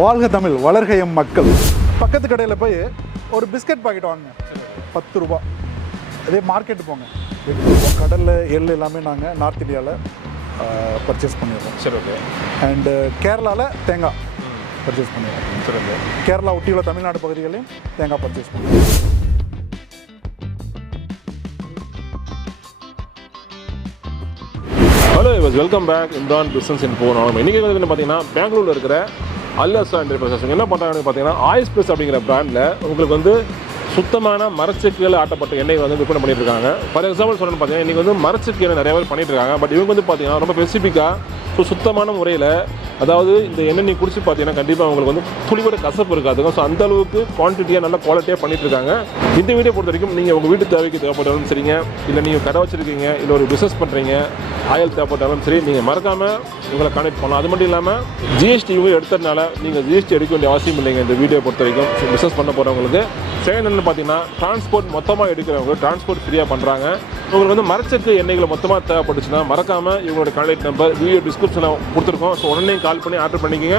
வாழ்க தமிழ் வளர்க எம் மக்கள். பக்கத்து கடையில் போய் ஒரு பிஸ்கட் பாக்கெட் வாங்குங்க, 10 ரூபா. அதே மார்க்கெட்டு போங்க, கடலில் எள் எல்லாமே நாங்கள் நார்த் இந்தியாவில் பர்ச்சேஸ் பண்ணிடுறோம். சரி, ஓகே. அண்டு கேரளாவில் தேங்காய் பர்ச்சேஸ் பண்ணிடுறோம். சரி, ஓகே. கேரளா ஒட்டியுள்ள தமிழ்நாடு பகுதிகளையும் தேங்காய் பர்ச்சேஸ் பண்ணிடுறோம். Hello, welcome back. Imran business இன் போனோம். இன்றைக்கி வந்து பார்த்தீங்கன்னா பெங்களூரில் இருக்கிற Asra International என்ன பண்ணுறாங்கன்னு பார்த்தீங்கன்னா ஆயிஸ் ப்ளஸ் அப்படிங்கிற பிராண்டில் உங்களுக்கு வந்து சுத்தமான மரச்செக்குகள் ஆட்டப்பட்ட எண்ணெய் வந்து விற்பனை பண்ணிட்டு இருக்காங்க. ஃபார் எக்ஸாம்பிள் சொல்லணும்னு பார்த்தீங்கன்னா இன்றைக்கி வந்து மரச்செக்கு எண்ணெய் நிறைய பேர் பண்ணிட்டு இருக்காங்க. பட் இவங்க வந்து பார்த்தீங்கன்னா ரொம்ப ஸ்பெசிஃபிக்காக சுத்தமான முறையில், அதாவது இந்த எண்ணெய் நீ குடிச்சு பார்த்தீங்கன்னா கண்டிப்பாக உங்களுக்கு வந்து துளியோட கசப்பு இருக்காதுங்க. ஸோ அந்த அளவுக்கு குவான்டிட்டியாக நல்ல குவாலிட்டியாக பண்ணிட்டு இருக்காங்க. இந்த வீடியோ பொறுத்த வரைக்கும் நீங்கள் உங்கள் வீட்டு தேவைக்கு தேவைப்பட்டாலும் சரிங்க, இல்லை நீங்கள் கடை வச்சுருக்கீங்க, இல்லை ஒரு பிஸ்னஸ் பண்ணுறீங்க, ஆயில் தேவைப்பட்டாலும் சரி, நீங்கள் மறக்காமல் உங்களை கனெக்ட் பண்ணலாம். அது மட்டும் இல்லாமல் ஜிஎஸ்டியும் எடுத்ததுனால நீங்கள் ஜிஎஸ்டி எடுக்க வேண்டிய அவசியம் இல்லைங்க. இந்த வீடியோ பொறுத்த வரைக்கும் பிஸ்னஸ் பண்ண போகிறவங்களுக்கு செகண்ட் பார்த்தீங்கன்னா டிரான்ஸ்போர்ட் மொத்தமாக எடுக்கிறவங்க டிரான்ஸ்போர்ட் ஃப்ரீயாக பண்ணுறாங்க. உங்களுக்கு வந்து மரச்செக்கு எண்ணெய்களை மொத்தமாக தேவைப்பட்டுச்சுன்னா மறக்காமல் இவங்களோட கான்டாக்ட் நம்பர் வீடியோ டிஸ்கிரிப்ஷனில் கொடுத்துருக்கோம். ஸோ உடனே கால் பண்ணி ஆர்டர் பண்ணிக்கோங்க.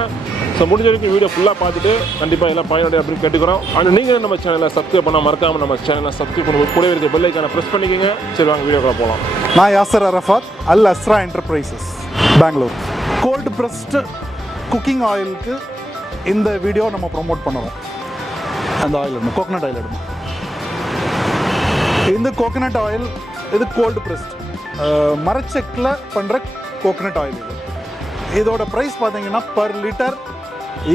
ஸோ முடிஞ்ச வரைக்கும் வீடியோ ஃபுல்லாக பார்த்துட்டு கண்டிப்பாக எல்லாம் பயனுடைய அப்படின்னு கேட்டுக்கிறோம். ஆனால் நீங்கள் நம்ம சேனலை சப்ஸ்கிரைப் பண்ணால் மறக்காமல் நம்ம சேனலை சப்ஸ்கிரைப் பண்ண கூட இருக்க பெல் ஐக்கானை ப்ரெஸ் பண்ணிக்கோங்க. சரி, வாங்க வீடியோக்குள்ள போகலாம். நான் Yasar Arafat, Asra Enterprises, Bengaluru. Cold pressed cooking ஆயிலுக்கு இந்த வீடியோ நம்ம ப்ரொமோட் பண்ணுறோம். அந்த ஆயில் எடுக்கணும், கோகனட் ஆயில் எடுக்கணும். இந்த கோகனட் ஆயில் இது கோல்டு ப்ரெஸ்ட் மரச்செக்கில் பண்ணுற கோகனட் ஆயில். இதோட ப்ரைஸ் பார்த்தீங்கன்னா பர் லிட்டர்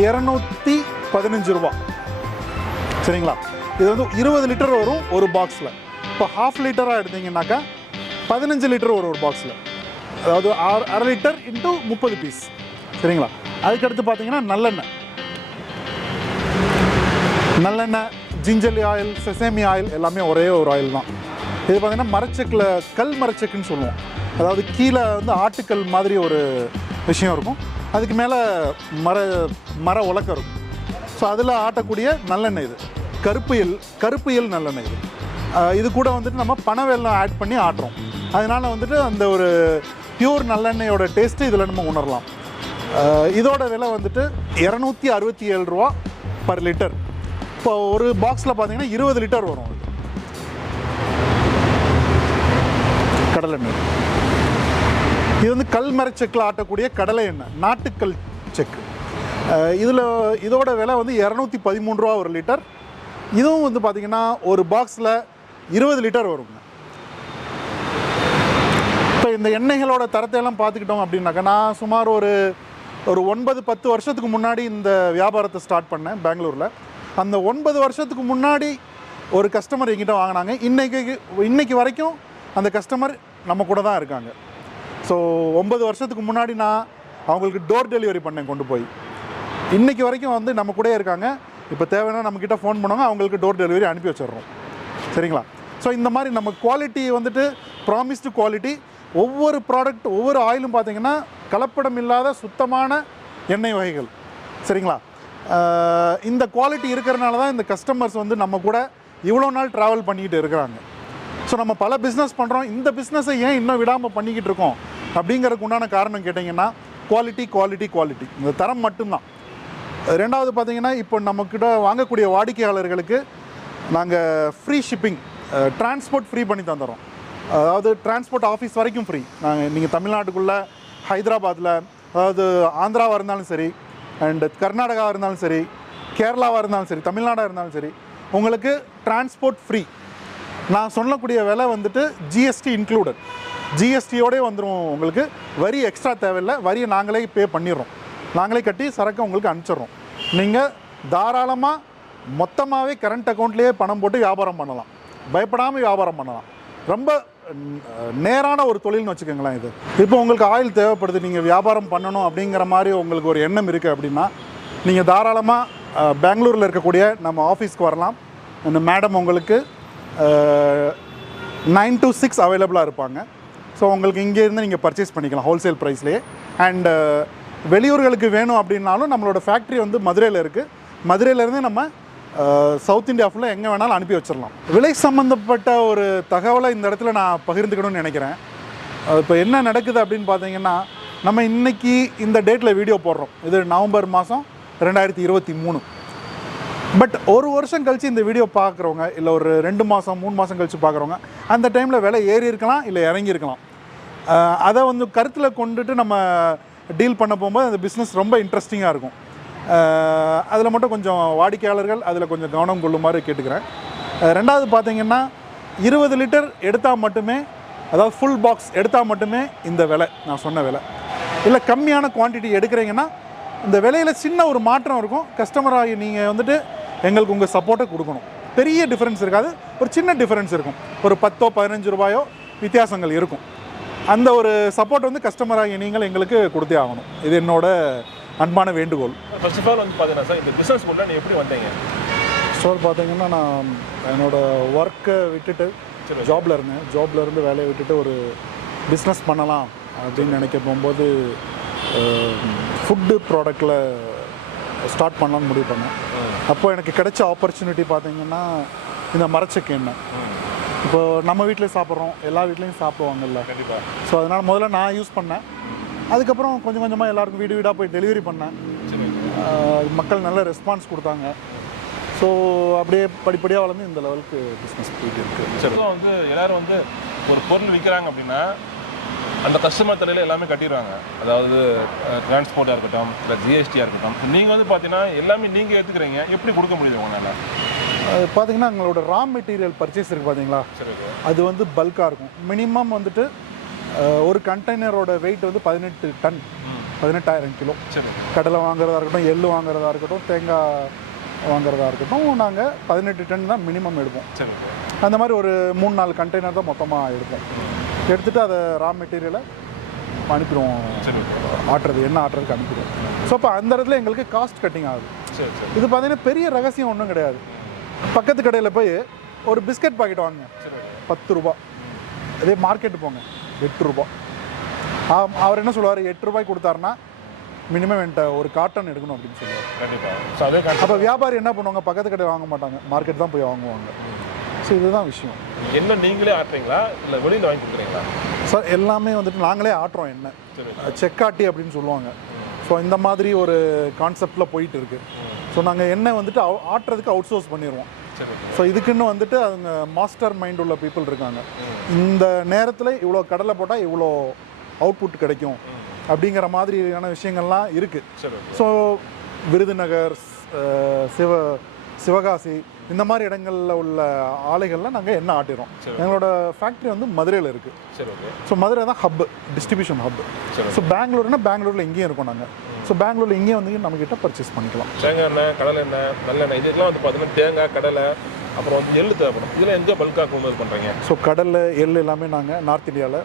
215 ரூபா. சரிங்களா? இது வந்து 20 லிட்டர் வரும் ஒரு பாக்ஸில். இப்போ ½ லிட்டராக எடுத்தீங்கன்னாக்கா 15 லிட்டர் வரும் ஒரு பாக்ஸில். அதாவது அரை லிட்டர் இன்ட்டு 30 பீஸ். சரிங்களா? அதுக்கடுத்து பார்த்தீங்கன்னா நல்லெண்ணெய், ஜிஞ்சர் ஆயில், செசேமி ஆயில் எல்லாமே ஒரே ஒரு ஆயில் தான். இது பார்த்திங்கன்னா மரச்செக்கில் கல் மரச்செக்குன்னு சொல்லுவோம். அதாவது கீழே வந்து ஆட்டுக்கல் மாதிரி ஒரு விஷயம் இருக்கும், அதுக்கு மேலே மர உலக்கம் இருக்கும். ஸோ அதில் ஆட்டக்கூடிய நல்லெண்ணெய் இது. கருப்பு எள் நல்லெண்ணெய் இது. இது கூட வந்துட்டு நம்ம பனவெல்லம் ஆட் பண்ணி ஆட்டுறோம். அதனால் வந்துட்டு அந்த ஒரு பியூர் நல்லெண்ணெயோட டேஸ்ட்டு இதில் நம்ம உணரலாம். இதோட விலை வந்துட்டு 267 ரூபா பர் லிட்டர். இப்போ ஒரு பாக்ஸில் பார்த்தீங்கன்னா 20 லிட்டர் வரும். கடலெண்ணெய் இது வந்து கல் மரச்செக்கில் ஆட்டக்கூடிய கடலை எண்ணெய், நாட்டுக்கல் செக்கு. இதோட விலை வந்து 213 ரூபா ஒரு லிட்டர். இதுவும் வந்து பார்த்திங்கன்னா ஒரு பாக்ஸில் 20 லிட்டர் வருங்க. இப்போ இந்த எண்ணெய்களோட தரத்தையெல்லாம் பார்த்துக்கிட்டோம் அப்படின்னாக்கா, நான் சுமார் ஒரு 9-10 வருஷத்துக்கு முன்னாடி இந்த வியாபாரத்தை ஸ்டார்ட் பண்ணேன் பெங்களூரில். அந்த 9 வருஷத்துக்கு முன்னாடி ஒரு கஸ்டமர் எங்கிட்ட வாங்கினாங்க. இன்றைக்கி வரைக்கும் அந்த கஸ்டமர் நம்ம கூட தான் இருக்காங்க. ஸோ 9 வருஷத்துக்கு முன்னாடி நான் அவங்களுக்கு டோர் டெலிவரி பண்ணேன் கொண்டு போய். இன்றைக்கி வரைக்கும் வந்து நம்ம கூட இருக்காங்க. இப்போ தேவைன்னா நம்மக்கிட்ட ஃபோன் பண்ணுவாங்க, அவங்களுக்கு டோர் டெலிவரி அனுப்பி வச்சிடுறோம். சரிங்களா? ஸோ இந்த மாதிரி நம்ம குவாலிட்டி வந்துட்டு ப்ராமிஸ்டு குவாலிட்டி. ஒவ்வொரு ப்ராடக்ட், ஒவ்வொரு ஆயிலும் பார்த்திங்கன்னா கலப்படம் இல்லாத சுத்தமான எண்ணெய் வகைகள். சரிங்களா? இந்த குவாலிட்டி இருக்கிறனால தான் இந்த கஸ்டமர்ஸ் வந்து நம்ம கூட இவ்வளோ நாள் ட்ராவல் பண்ணிக்கிட்டு இருக்கிறாங்க. ஸோ நம்ம பல பிஸ்னஸ் பண்ணுறோம், இந்த பிஸ்னஸை ஏன் இன்னும் விடாமல் பண்ணிக்கிட்டு இருக்கோம் அப்படிங்கிறதுக்கு உண்டான காரணம் கேட்டிங்கன்னா குவாலிட்டி, இந்த தரம் மட்டும்தான். ரெண்டாவது பார்த்திங்கன்னா, இப்போ நம்மக்கிட்ட வாங்கக்கூடிய வாடிக்கையாளர்களுக்கு நாங்கள் ஃப்ரீ ஷிப்பிங், டிரான்ஸ்போர்ட் ஃப்ரீ பண்ணி தந்துடுறோம். அதாவது டிரான்ஸ்போர்ட் ஆஃபீஸ் வரைக்கும் ஃப்ரீ. நீங்கள் தமிழ்நாட்டுக்குள்ளே ஹைதராபாத்தில், அதாவது ஆந்திராவாக இருந்தாலும் சரி, அண்டு கர்நாடகாவாக இருந்தாலும் சரி, கேரளாவாக இருந்தாலும் சரி, தமிழ்நாடாக இருந்தாலும் சரி, உங்களுக்கு டிரான்ஸ்போர்ட் ஃப்ரீ. நான் சொல்லக்கூடிய விலை வந்துட்டு ஜிஎஸ்டி இன்க்ளூடட். ஜிஎஸ்டியோடே வந்துடும். உங்களுக்கு வரி எக்ஸ்ட்ரா தேவையில்லை. வரியை நாங்களே பே பண்ணிடுறோம். நாங்களே கட்டி சரக்கை உங்களுக்கு அனுப்பிச்சிடுறோம். நீங்கள் தாராளமாக மொத்தமாகவே கரண்ட் அக்கௌண்ட்லேயே பணம் போட்டு வியாபாரம் பண்ணலாம். பயப்படாமல் வியாபாரம் பண்ணலாம். ரொம்ப நேரான ஒரு தொழில்னு வச்சுக்கோங்களேன் இது. இப்போ உங்களுக்கு ஆயில் தேவைப்படுது, நீங்கள் வியாபாரம் பண்ணணும் அப்படிங்கிற மாதிரி உங்களுக்கு ஒரு எண்ணம் இருக்குது அப்படின்னா, நீங்கள் தாராளமாக பெங்களூரில் இருக்கக்கூடிய நம்ம ஆஃபீஸ்க்கு வரலாம். இந்த மேடம் உங்களுக்கு 9 to 6 அவைலபிளாக இருப்பாங்க. ஸோ உங்களுக்கு இங்கேருந்து நீங்கள் பர்ச்சேஸ் பண்ணிக்கலாம் ஹோல்சேல் ப்ரைஸ்லேயே. அண்டு வெளியூர்களுக்கு வேணும் அப்படின்னாலும் நம்மளோட ஃபேக்ட்ரி வந்து மதுரையில் இருக்குது. மதுரையிலேருந்து நம்ம சவுத் இந்தியா ஃபுல்லாக எங்கே வேணாலும் அனுப்பி வச்சிடலாம். விலை சம்மந்தப்பட்ட ஒரு தகவலை இந்த இடத்துல நான் பகிர்ந்துக்கணும்னு நினைக்கிறேன். இப்போ என்ன நடக்குது அப்படின்னு பார்த்தீங்கன்னா, நம்ம இன்றைக்கி இந்த டேட்டில் வீடியோ போடுறோம். இது நவம்பர் மாதம் 2023. பட் ஒரு வருஷம் கழித்து இந்த வீடியோ பார்க்குறவங்க இல்லை ஒரு 2 மாதம் 3 மாதம் கழித்து பார்க்குறவங்க அந்த டைமில் விலை ஏறி இருக்கலாம் இல்லை இறங்கியிருக்கலாம். அதை வந்து கருத்தில் கொண்டுட்டு நம்ம டீல் பண்ண போகும்போது அந்த பிஸ்னஸ் ரொம்ப இன்ட்ரெஸ்டிங்காக இருக்கும். அதில் மட்டும் கொஞ்சம் வாடிக்கையாளர்கள் அதில் கொஞ்சம் கவனம் கொள்ளுமாறு கேட்டுக்கிறேன். ரெண்டாவது பார்த்தீங்கன்னா 20 லிட்டர் எடுத்தால் மட்டுமே, அதாவது ஃபுல் பாக்ஸ் எடுத்தால் மட்டுமே இந்த விலை, நான் சொன்ன விலை. இல்லை கம்மியான குவான்டிட்டி எடுக்கிறீங்கன்னா இந்த விலையில் சின்ன ஒரு மாற்றம் இருக்கும். கஸ்டமராகி நீங்கள் வந்துட்டு எங்களுக்கு உங்கள் சப்போர்ட்டை கொடுக்கணும். பெரிய டிஃப்ரென்ஸ் இருக்காது, ஒரு சின்ன டிஃப்ரென்ஸ் இருக்கும். ஒரு 10 15 ரூபாயோ வித்தியாசங்கள் இருக்கும். அந்த ஒரு சப்போர்ட் வந்து கஸ்டமராகி நீங்கள் எங்களுக்கு கொடுத்தே ஆகணும். இது என்னோட அன்பான வேண்டுகோள். ஃபர்ஸ்ட் ஆஃப் ஆல் வந்து பார்த்தீங்கன்னா சார், இந்த பிஸ்னஸ் உள்ள நீங்கள் எப்படி வந்தீங்க? ஸோ பார்த்தீங்கன்னா நான் என்னோடய ஒர்க்கை விட்டுட்டு ஜாபில் இருந்தேன். ஜாபில் இருந்து வேலையை விட்டுட்டு ஒரு பிஸ்னஸ் பண்ணலாம் அப்படின்னு நினைக்க போகும்போது ஃபுட்டு ப்ராடக்டில் ஸ்டார்ட் பண்ணலான்னு முடிவு பண்ணேன். அப்போ எனக்கு கிடைச்ச ஆப்பர்ச்சுனிட்டி பார்த்தீங்கன்னா இந்த மரச்செக்கு எண்ணெய். இப்போ நம்ம வீட்டில் சாப்பிட்றோம், எல்லா வீட்லேயும் சாப்பிடுவாங்கல்ல. கண்டிப்பாக. ஸோ அதனால் முதல்ல நான் யூஸ் பண்ணேன். அதுக்கப்புறம் கொஞ்சம் கொஞ்சமாக எல்லாருக்கும் வீடு வீடாக போய் டெலிவரி பண்ணேன். மக்கள் நல்ல ரெஸ்பான்ஸ் கொடுத்தாங்க. ஸோ அப்படியே படிப்படியாக வளர்ந்து இந்த லெவலுக்கு பிஸ்னஸ் போயிட்டு இருக்குது. சரி, வந்து எல்லோரும் வந்து ஒரு பொருள் விற்கிறாங்க அப்படின்னா அந்த கஸ்டமர் தலையில் எல்லாமே கட்டிடுவாங்க. அதாவது டிரான்ஸ்போர்ட்டாக இருக்கட்டும், இல்லை ஜிஎஸ்டியாக இருக்கட்டும். நீங்கள் வந்து பார்த்தீங்கன்னா எல்லாமே நீங்கள் ஏற்றுக்கிறீங்க, எப்படி கொடுக்க முடியுது உங்களால்? அது பார்த்தீங்கன்னா எங்களோட ரா மெட்டீரியல் பர்ச்சேஸ் இருக்குது பார்த்தீங்களா, அது வந்து பல்காக இருக்கும். மினிமம் வந்துட்டு ஒரு கண்டெய்னரோட வெயிட் வந்து 18 டன், 18,000 கிலோ. கடலை வாங்குறதா இருக்கட்டும், எள்ளு வாங்குறதா இருக்கட்டும், தேங்காய் வாங்குறதா இருக்கட்டும், நாங்கள் 18 டன் தான் மினிமம் எடுப்போம். அந்த மாதிரி ஒரு 3-4 கண்டெய்னர் தான் மொத்தமாக எடுப்போம். எடுத்துகிட்டு அதை ரா மெட்டீரியலை அனுப்பிடுவோம். ஆட்டுறது என்ன ஆட்டுறதுக்கு அனுப்பிடுவோம். ஸோ அப்போ அந்த இடத்துல எங்களுக்கு காஸ்ட் கட்டிங் ஆகுது. இது பார்த்தீங்கன்னா பெரிய ரகசியம் ஒன்றும் கிடையாது. பக்கத்து கடையில் போய் ஒரு பிஸ்கட் பாக்கெட் வாங்குங்க, 10 ரூபா. அதே மார்க்கெட்டு போங்க, 8 ரூபா. அவர் என்ன சொல்லுவார், 8 ரூபாய்க்கு கொடுத்தாருன்னா மினிமம் என்கிட்ட ஒரு காட்டன் எடுக்கணும் அப்படின்னு சொல்லுவார். அப்போ வியாபாரி என்ன பண்ணுவாங்க, பக்கத்து கடை வாங்க மாட்டாங்க, மார்க்கெட் தான் போய் வாங்குவாங்க. ஸோ இதுதான் விஷயம். என்ன நீங்களே ஆட்டுறீங்களா இல்லை வெளியில் வாங்கி கொடுக்குறீங்களா? சார் எல்லாமே வந்துட்டு நாங்களே ஆட்டுறோம். என்ன செக்காட்டி அப்படின்னு சொல்லுவாங்க. ஸோ இந்த மாதிரி ஒரு கான்செப்டில் போயிட்டு இருக்குது. ஸோ நாங்கள் எண்ணெய் வந்துட்டு ஆட்டுறதுக்கு அவுட் சோர்ஸ் பண்ணிடுவோம். ஸோ இதுக்குன்னு வந்துட்டு அவங்க மாஸ்டர் மைண்ட் உள்ள பீப்புள் இருக்காங்க. இந்த நேரத்தில் இவ்வளோ கடலை போட்டால் இவ்வளோ அவுட்புட் கிடைக்கும் அப்படிங்கிற மாதிரியான விஷயங்கள்லாம் இருக்குது. ஸோ விருதுநகர், சிவகாசி இந்த மாதிரி இடங்களில் உள்ள ஆலைகளில் நாங்கள் எண்ணெய் ஆட்டிடுறோம். எங்களோட ஃபேக்ட்ரி வந்து மதுரையில் இருக்குது. ஸோ மதுரை தான் ஹப், டிஸ்ட்ரிபியூஷன் ஹப். ஸோ பெங்களூர்னா பெங்களூரில் இங்கேயும் இருக்கோம் நாங்கள். ஸோ பெங்களூரில் இங்கேயும் வந்து நம்மக்கிட்ட பர்ச்சேஸ் பண்ணிக்கலாம். தேங்காய் எண்ணெய், கடலை எண்ணெய், நல்லெண்ணெய், இதெல்லாம் வந்து பார்த்தீங்கன்னா தேங்காய், கடலை, அப்புறம் வந்து எள்ளு தேவைப்படும். இதில் எங்கே பல்காக கொண்டு பண்ணுறீங்க? ஸோ கடலை, எள்ளு எல்லாமே நாங்கள் நார்த் இந்தியாவில்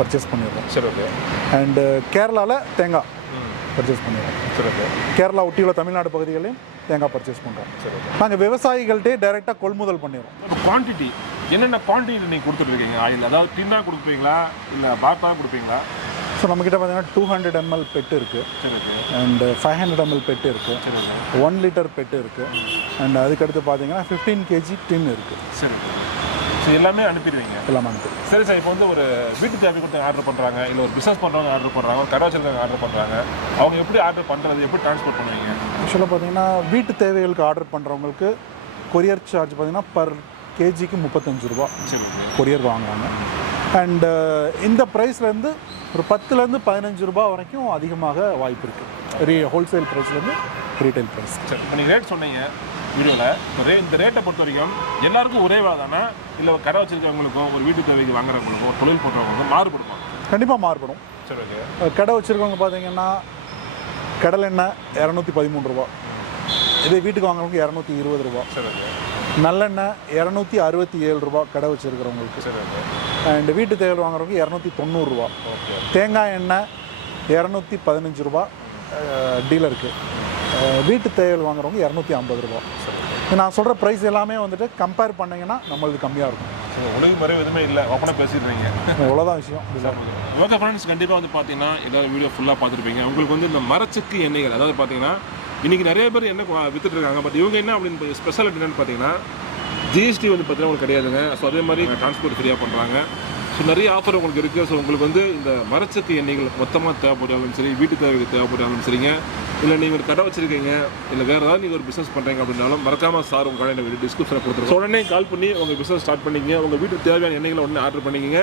பர்ச்சேஸ் பண்ணிடுறோம். சரி, ஓகே. அண்டு கேரளாவில் தேங்காய் பர்ச்சேஸ் பண்ணிடுறோம். சரி, ஓகே. கேரளா ஒட்டியுள்ள தமிழ்நாடு பகுதிகளையும் தேங்காய் பர்ச்சேஸ் பண்ணுறோம். சரி, நாங்கள் விவசாயிகள்கிட்டே டைரெக்டாக கொள்முதல் பண்ணிடுறோம். குவான்டிட்டி என்னென்ன குவான்டிட்டி நீங்கள் கொடுத்துட்ருக்கீங்க ஆயில்? அதாவது டின்னாக கொடுப்பீங்களா இல்லை பாப்பாக கொடுப்பீங்களா? ஸோ நம்மக்கிட்ட பார்த்தீங்கன்னா 200 ml பெட்டு இருக்குது. சரி, ஓகே. அண்டு 500 ml பெட்டு இருக்குது. சரி, 1 லிட்டர் பெட்டு இருக்குது. அண்ட் அதுக்கடுத்து பார்த்தீங்கன்னா 15 kg டின் இருக்குது. சரி, ஸோ எல்லாமே அனுப்பிடுவீங்க? எல்லாமே அனுப்பி. சரி சார், இப்போ வந்து ஒரு வீட்டு தேவை கொடுத்து ஆர்டர் பண்ணுறாங்க, இல்லை ஒரு பிஸ்னஸ் பண்ணுறவங்க ஆர்டர் பண்ணுறாங்க, ஒரு கடை வச்சிருக்காங்க ஆர்டர் பண்ணுறாங்க, அவங்க எப்படி ஆர்டர் பண்ணுறது, எப்படி ட்ரான்ஸ்போர்ட் பண்ணுவீங்க? ஆக்சுவலாக பார்த்தீங்கன்னா வீட்டு தேவைகளுக்கு ஆர்டர் பண்ணுறவங்களுக்கு கொரியர் சார்ஜ் பார்த்தீங்கன்னா பர் கேஜிக்கு 35 ரூபா கொரியர் வாங்குவாங்க. அண்டு இந்த ப்ரைஸ்லேருந்து ஒரு 10லேருந்து 15 ரூபா வரைக்கும் அதிகமாக வாய்ப்பு இருக்குது. ஹோல்சேல் ப்ரைஸ்லேருந்து ரீட்டைல் ப்ரைஸ். சரி, இப்போ நீங்கள் ரேட் சொன்னீங்க வீடியோவில். இந்த ரேட்டை பொறுத்த வரைக்கும் எல்லாருக்கும் ஒரே வேலை தானே, இல்லை ஒரு கடை வச்சுருக்கவங்களுக்கும் ஒரு வீட்டு தேவைக்கு வாங்குறவங்களுக்கும் ஒரு தொழில் போடுறவங்களுக்கும் மாறுபடுமா? கண்டிப்பாக மாறுபடும். சரி, ஓகே. கடை வச்சுருக்கவங்க பார்த்தீங்கன்னா கடலை எண்ணெய் 213 ரூபா, இதே வீட்டுக்கு வாங்குறவங்களுக்கு 220 ரூபா. சரி, ஓகே. நல்லெண்ணெய் 267 ரூபா கடை வச்சுருக்கிறவங்களுக்கு. சரி, ஓகே. அண்ட் வீட்டு தேவையில் வாங்குறவங்க 290 ரூபா. ஓகே. தேங்காய் எண்ணெய் 215 ரூபா டீலருக்கு. வீட்டு தேவையில் வாங்குறவங்க 250 ரூபா. நான் சொல்கிற ப்ரைஸ் எல்லாமே வந்துட்டு கம்பேர் பண்ணிங்கன்னா நம்மளுக்கு கம்மியாக இருக்கும். உலக முறை எதுவுமே இல்லை, ஓப்பனாக பேசிடுறீங்க. அவ்வளோதான் விஷயம். ஓகே ஃப்ரெண்ட்ஸ், கண்டிப்பாக வந்து பார்த்தீங்கன்னா எல்லோரும் வீடியோ ஃபுல்லாக பார்த்துருப்பீங்க. உங்களுக்கு வந்து இந்த மரச்செக்கு எண்ணெய்கள், அதாவது பார்த்தீங்கன்னா இன்றைக்கி நிறைய பேர் எண்ணெய் விற்றுட்ருக்காங்க. பட் இவங்க என்ன அப்படின்னு ஸ்பெஷாலிட்டி என்னென்னு பார்த்தீங்கன்னா ஜிஎஸ்டி வந்து பார்த்தீங்கன்னா உங்களுக்கு கிடையாதுங்க. ஸோ அதே மாதிரி டிரான்ஸ்போர்ட் ஃப்ரீயாக பண்ணுறாங்க. ஸோ ஸோ நிறைய ஆஃபர் உங்களுக்கு இருக்குது. ஸோ உங்களுக்கு வந்து இந்த மரச்செக்கு எண்ணெய்கள் மொத்தமாக தேவைப்பட்டாலும் சரி, வீட்டு தேவைக்கு தேவைப்பட்டாலும் சரிங்க, இல்லை நீங்கள் ஒரு கடை வச்சுருக்கீங்க, இல்லை வேறு ஏதாவது நீங்கள் ஒரு பிஸ்னஸ் பண்ணுறீங்க அப்படின்னாலும் மறக்காமல் சார் உங்கள் கடை எனக்கு டிஸ்கிரிப்ஷனில் கொடுத்துருக்கோம். ஸோ உடனே கால் பண்ணி உங்கள் பிஸ்னஸ் ஸ்டார்ட் பண்ணிக்கிங்க. உங்கள் வீட்டுக்கு தேவையான எண்ணெய்களை உடனே ஆர்டர் பண்ணிக்கிங்க.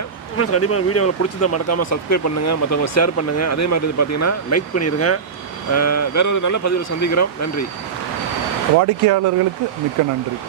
கண்டிப்பாக வீடியோவில் பிடிச்சதை மறக்காமல் சப்ஸ்கிரைப் பண்ணுங்கள், மற்றவங்களை ஷேர் பண்ணுங்கள். அதே மாதிரி பார்த்தீங்கன்னா லைக் பண்ணிடுங்க. வேற ஒரு நல்ல பதிவில் சந்திக்கிறோம். நன்றி. வாடிக்கையாளர்களுக்கு மிக்க நன்றி.